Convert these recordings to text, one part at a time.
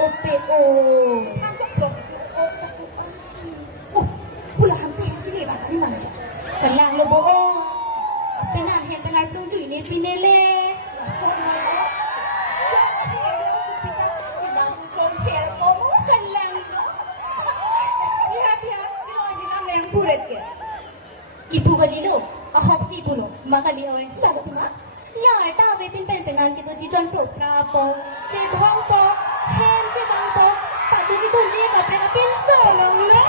OPO. Tanjak blok pulahan sih ini bang ini mana? Tenang lo bohong. Tenang yang telah tunggu ini pinele. Ibu balido, ahok si puno, makali oi. Bago tuma? Nyai tao be penan kita di jon pro prapo, cebang po, hen cebang po, satu di kunci kapre kapin tolong lo.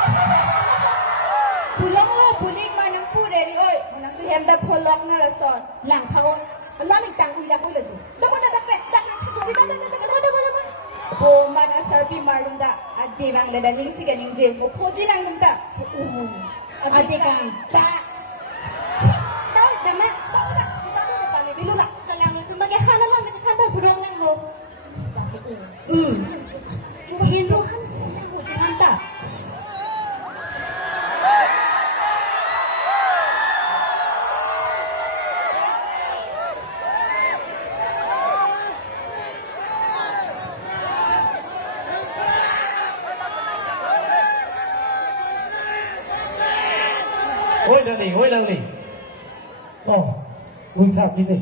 Pulong lo puling manang puderi oi, manang tu hem da polong na rason. Lang thao, Allah ni tang ulah ulah je. Dapat dapat dapat dah. Bo mana sarpi marung da ade bang da ling si ganing je mo poji nang da. Ade kan, tak. Tahu dah mak. Bilu nak. Kalau tu bagi hal lah macam kata burung yang lo. Cuma hindu kan, jangan tak. Ôi lần này. Ui thạc đi này.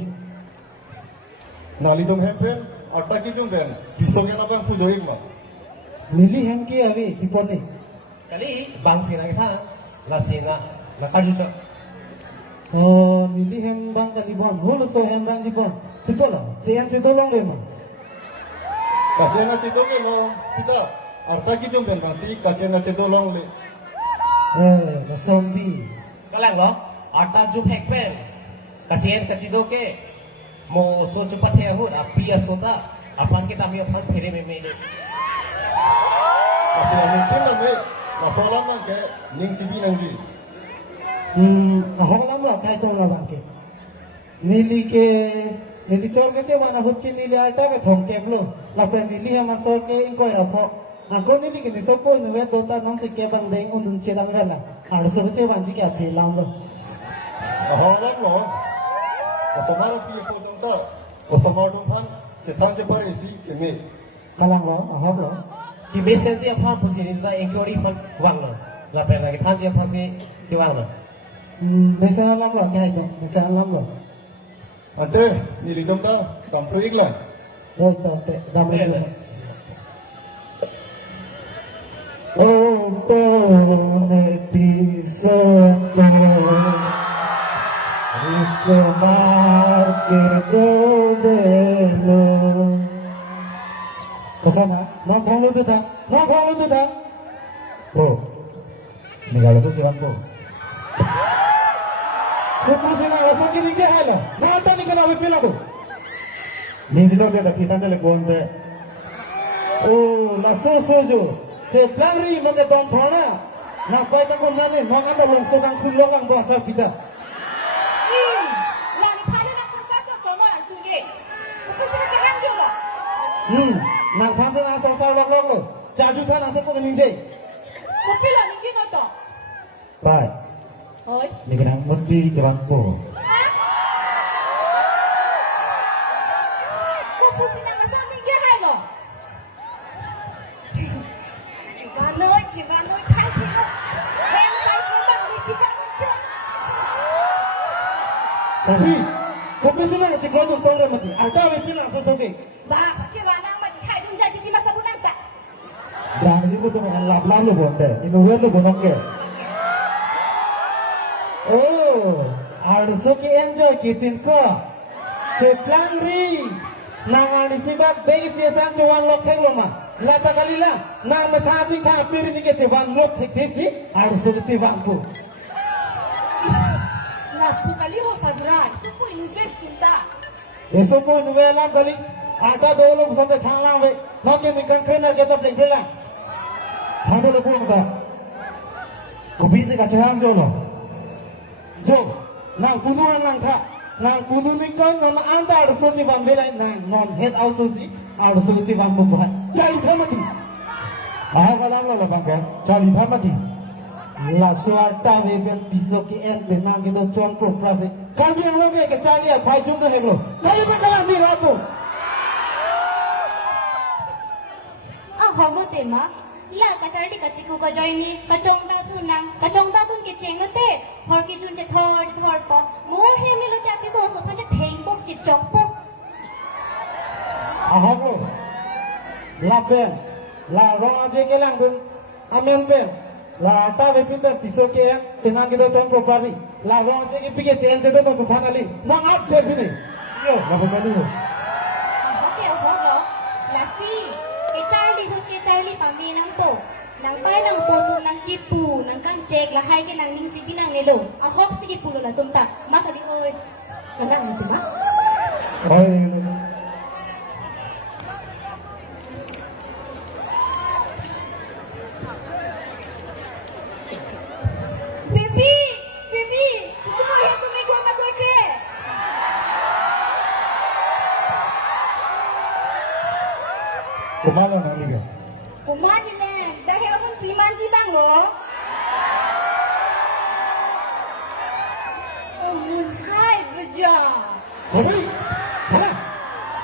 Nali tum hempen, atta ki tum den. Kisogya na bang fudo igma. Nili hem ki avi tipon ni. Kali bang sina kita la sina la kajusa. Oh, nili hem bang kali bon. Hulu so hem bang tipon. Tipon lah. Cian si tolong deh mah. Kachena chidoge no. Kita atta ki tum den bang ti kachena chidolong le. La zombie. Kalang lo, atta ju phek pen. Kasian kacido ke. Mo so cepat ya hur, api ya soda. Apan kita mi apal phere me me. Kachena mungkin na me. Na fola man ke ning si binang ji. Ahok lam lah kai tong lah bang ke. Nili chol ke mana hut ki nili alta ke thong ke lo. Lapan nili hem asal ke ingkoi rapo. Aku nili ke nisok ko nuwe dota nong si ke bang deng undun cerang gala. Harus ke bang ji ke api lam lo. Aholam lo. Otomaro piye ko dong ta. Otomaro phan chetang je pare si ke me. Kalang lo, ahok lo. Ki message ya pha pusi ni da inquiry phan wang lo. La pen la kita ya pha si ki wang lo. Misalnya lam lo kai tong, misalnya lam lo. Ante nili tum ta kampro iglan. Oh, te dam lo. Oh, pone tisono. Isemar ke godelo. Kesana, nongkrong lu tuh dah. Oh, ini kalau sesuatu po. Kau sih nak rasa kini ke hal? Mata ni kena bepil aku. Ni tidak ada kita ni lekon deh. Oh, lasso sojo. Sekarang mana dong thora? Nak kau tak kau mana? Nak anda langsung ang sulung ang bahasa kita. Nang fansa nang sosal lok lo. Jaju tha nang sepo kening jai. Kopi lah ni kita tu. Bai. Oi. Ni kena mesti jalan po. Kopi sini masa ni dia hai lo. Cibanoi, kai kilo. Yang saya kembang ni cibanoi. Tapi, kopi sini nak cikgu tu tahu dah mati. Ada bepil nang sesuatu. Bah, cibanang mati kai dum jadi di masa bulan tak. Berani itu tu makan lap-lap lu bonte. Ini wen lu bonok ke. Oh, harus ke enjoy kitin ko. Seplang ri. Nangan isibak base yasan cuan lok theng lo mah. Lata kalila. Nang methati ka piri ni ke cuan lok thek desi. Harus ke sibak ko. Nah, kali ho sabra. Supo invest kita. Eso ko nuvelam kali. Ada dua लोग सब खाना वे. Nanti ni kan kena kita pelak. Ada lu pun tak. Kopi se kacang jo lo. Jo, nang kunuan nang tha. Nang kunu ni kan nang anda harus soji ban belai nang non head out soji harus soji ban buat. Jadi sama di. Kalam lo bang kan. Jadi sama di. La suarta vegan piso ki en benang kita cuan pro prase. Kami yang loge ke cari ya, fai jumpa hego. Kali berkalam di rato. ของโนเตมะเลิกกระจายที่กติกูกระจอยนี้กระจงตาตุนนางกระจงตาตุนกิจเจงโนเตพอกิจุนจะทอดปอโมเฮมิโนจะพิโซสุพันจะเทงปุ๊บจิตจบปุ๊บ ahok lo lapen la ro aje ke lang dun amen pen la ta ve pita piso ke tenan ke do ton ko pari la ro aje ke pike chen se do to finally na ap de bini yo na ko manu Oke, oke lo. Lasi, ke Charlie pami nang po. Nang bay nang po tu nang kipu, nang kan cek lah hai ke nang ning ciki nang nelo. Ahok si kipu lo lah tumta. Makali oi. Kanang ni cuma. oi Bibi, semua yang tu mego nak kue ke? kumalo na liga Kumani le, dah yang pun piman si bang lo. Hai beja. kobi hala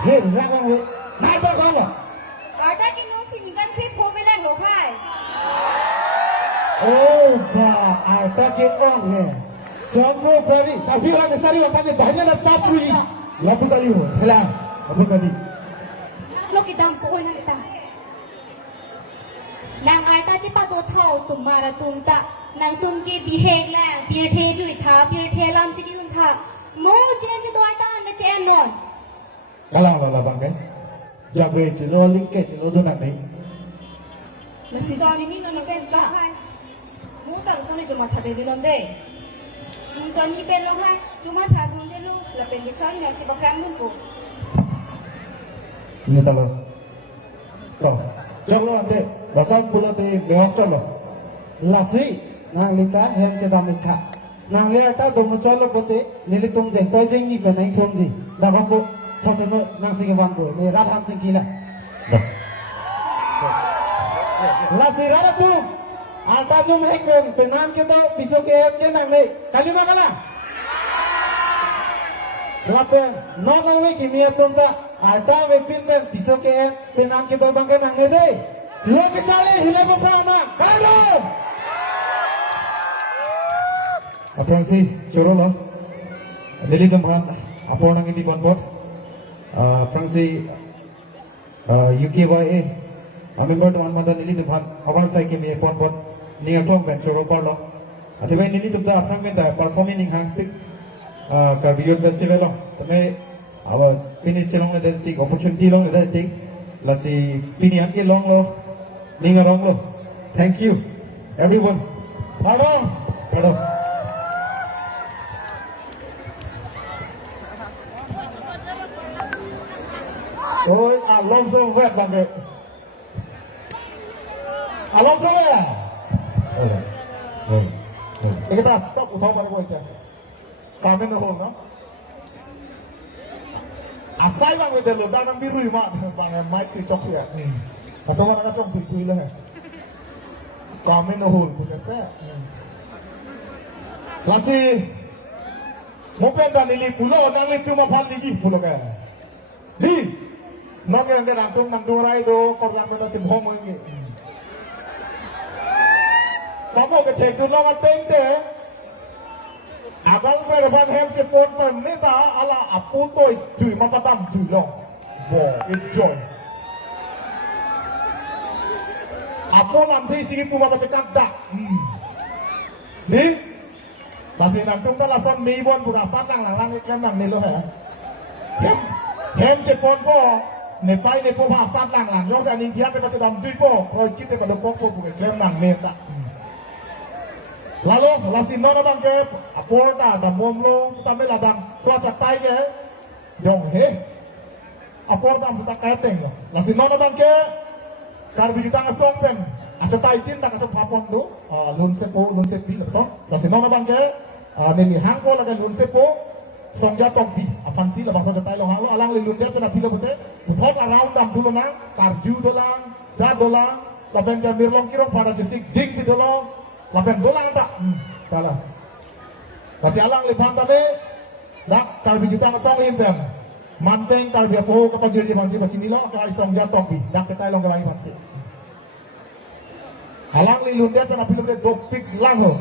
he ra gang we nai ba ko lo Ada ki nong si nikan krip ho belang lo hai. oh ba ata ke on he jambo pari safi ra ne sari wa ta bahnya na sap puli labu kali ho hala labu kali Lo kidam po oi nang ita. Nang arta ci pa do thau sumara tumta. Nang tum ke bihek lang, bir the jui tha, bir the lam ciki tum tha. Mo chen ci do arta an che non. kalang la bang ke jabe chi lo link ke chi lo do nak ni Nasi Tony ni nong pen ba hai. Mu tang sa ni cuma thade di nom de. Tony pen lo hai, cuma thadun de lo, la pen di choi ni si bakram mun ko. ni ta lo to jog lo ante basang pulo te meok chalo lasi nang lika hem ke dam kha nang le ta do mo chalo pote nili tum jeng toy jeng ni pe nai thom ji da ba ko thote no nang sing wan ko ne ra tham sing kila lasi ra tu ata jum hek pen penan ke to piso ke nang le kali na kala Lapen, no we kimia tumta, ada we pinmen piso ke penan ke babang ke nang de. Lo ke chale hile mo prama, kalo. Apang si choro lo. Dili jamban apo nang ini bonbot. Apang si UKYA. Member to anmada nili jamban awan sai ke mi bonbot ni atom ben choro parlo. Ati bai nili tumta apang men da performing ning hang tik ka video festival lo tame awa pini chelong na den tik opportunity long na tik lasi pini am ke long lo ninga long lo thank you everyone pardon oi along so wet bang ke along so wet kita sab uthau par ko cha Kamen na home, no? Asai bang with the lodan ang biru ma bang mic si chok siya. Ato man ka chok pui lah. Kamen na home pusasa. Lasi mo penda nili pulo nang li tuma phan ligi pulo ka. Di nong yang kan antum mandurai do korang mena sim home ngi. Kamu ke cek tu nama tente. Abang perempuan hem cepot pernita ala apu toy tui makatam tui long, bo enjoy. Apu nanti sih puma bercakap dak. Ni masih nanti kita lasan mibon burasan lang iklan nang ni lo ya. Hem cepot bo nepai nepo bahasan lang. Yo saya nintian pe bercakap tui bo, kalau kita kalau pokok bo iklan nang ni tak. Lalu lasin nona bang ke aporta da momlo kita meladang suaca tai ke dong he aporta kita kaiteng lasin nona bang ke karbi kita ngasong pen aca tai tin tak aca papon do lun sepi lapso lasin nona bang ke nemi hangko laga lun sepo songja tongpi apan si labang saja tai lo halo alang le lun dia pena pilo bute puthot around dam dulu nang karju dolang ja dolang laben jamir long kirong pada jesik ding si dolong lapen dolang tak, kalah. Kasi alang lipan tali, dak kalbi juta ngasong infam, manteng kalbi apo kapag jadi pansi pansi nila, kalai song jatopi, dak cetai long kalai pansi. Halang lilun dia pernah film dia dopik lang ho.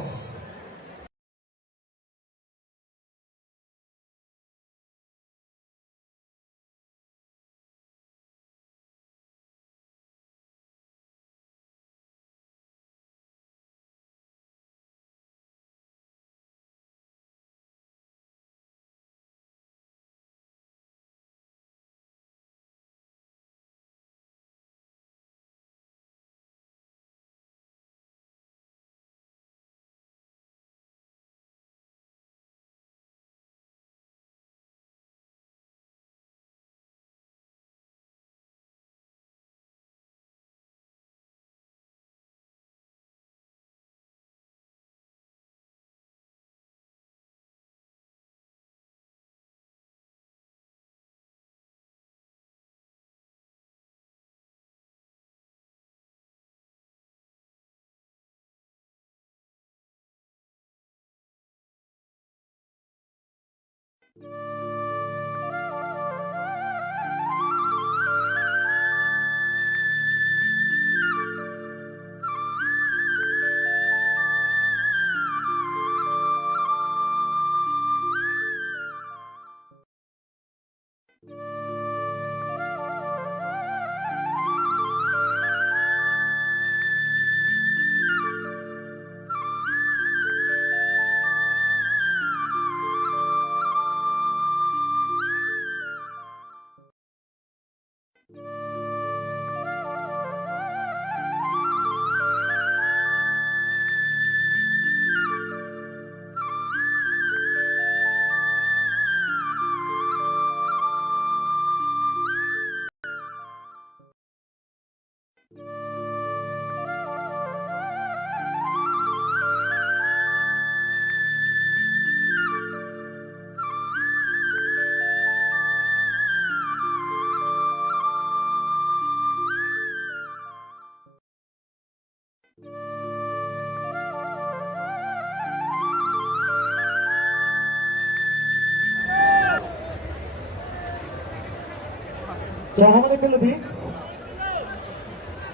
Jangan mana lebih.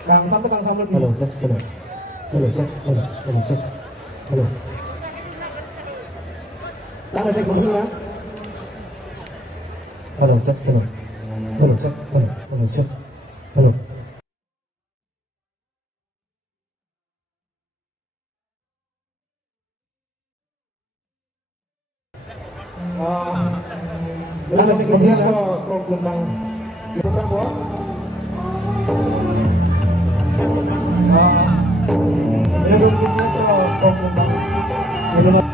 Kang Sam tuh Kang Sam lebih. Halo, cek, halo. Halo, cek, halo, halo, cek. Halo. Tanda cek dulu ya. Halo, cek, halo. Halo, cek, halo, halo, cek. Halo. Tanda cek dulu ya kalau tentang itu kan buat. Menurut kisah soal tentang Sebelum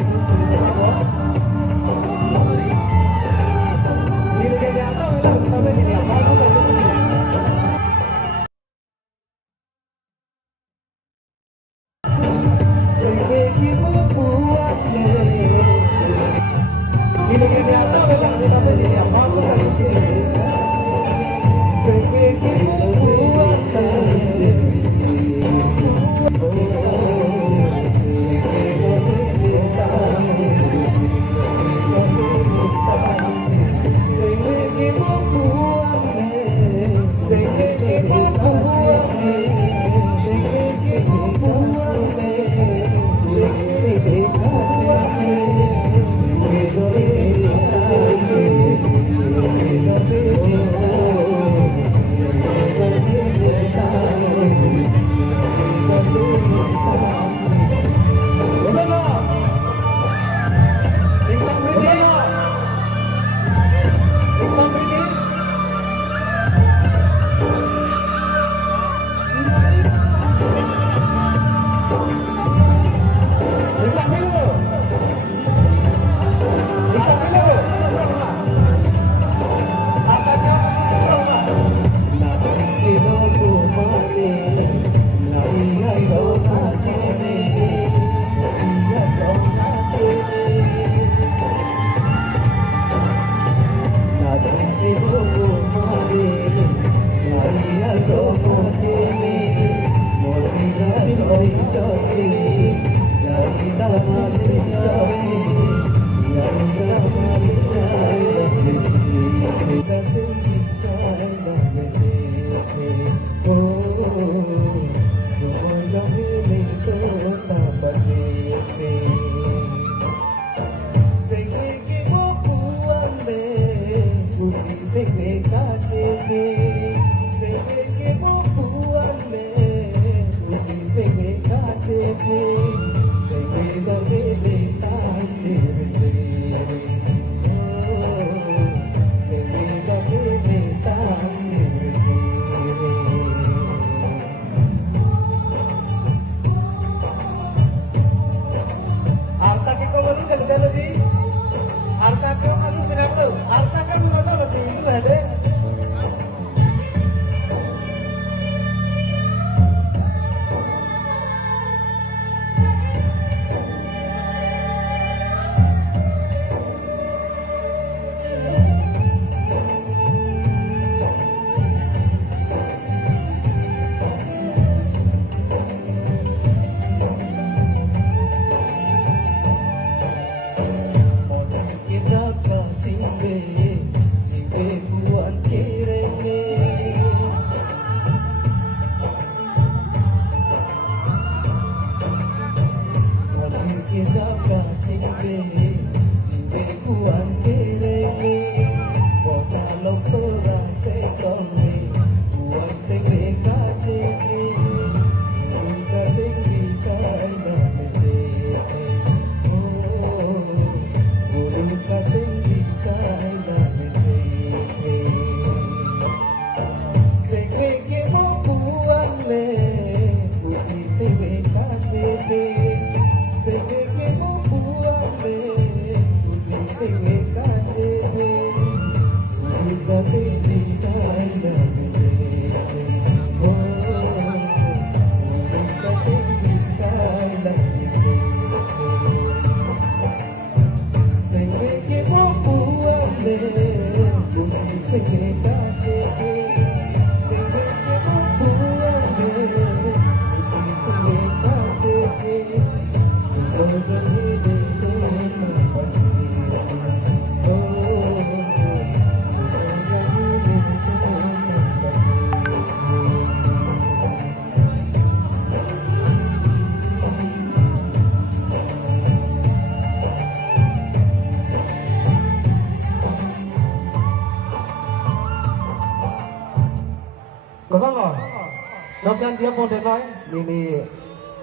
Trong chân tiếp một đến nói, Mini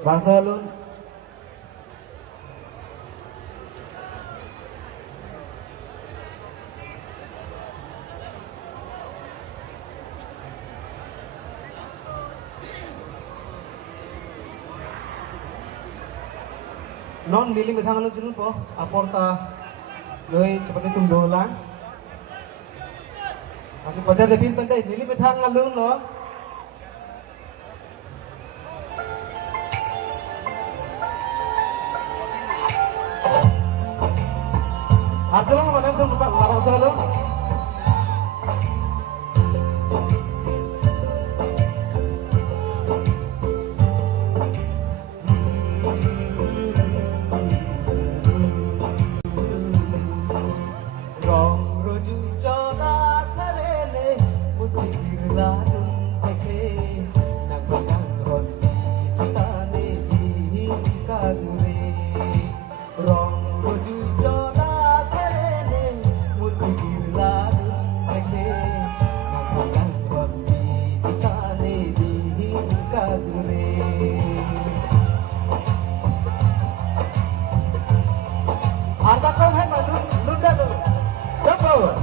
và sơ luôn. Non milih betang alun junun po, aporta loy cepat itu dolan. Masih pada lebih pandai, milih betang alun lo. Artinya mana itu lupa larang selalu. Arta kau hai malu, lunda tu, jump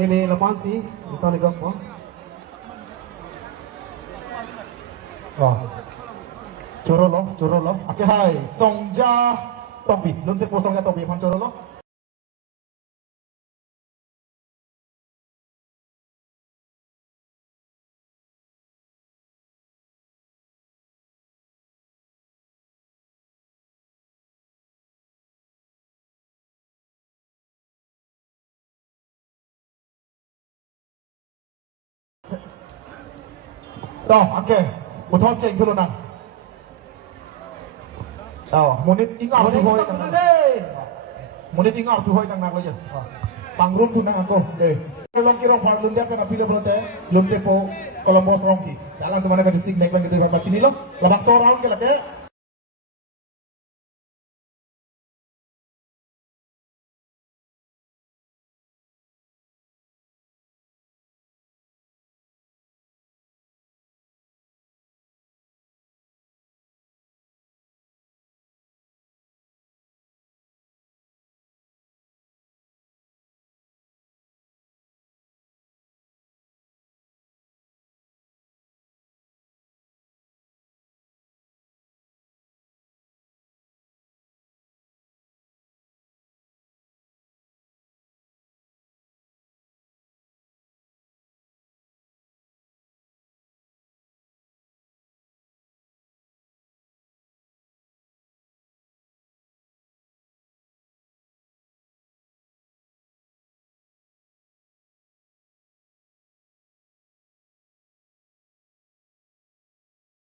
Nini lepas sih, kita nih kok. Oh. Choro lo. Oke, hai. Songja Topi. Lun se po Songja Topi, pan choro lo. Toh, oke. Betul ceng dulu nang. Oh, munit ingat tu hoi tang nang. Munit ingat tu hoi tang nang lo je. Pangrum tu nang aku. Long kirong par lum dia kan apila belote. Lum sepo Columbus Rongki. Dalam tu mana kan disik naik bang kita baca ni lo. Labak to round ke lake.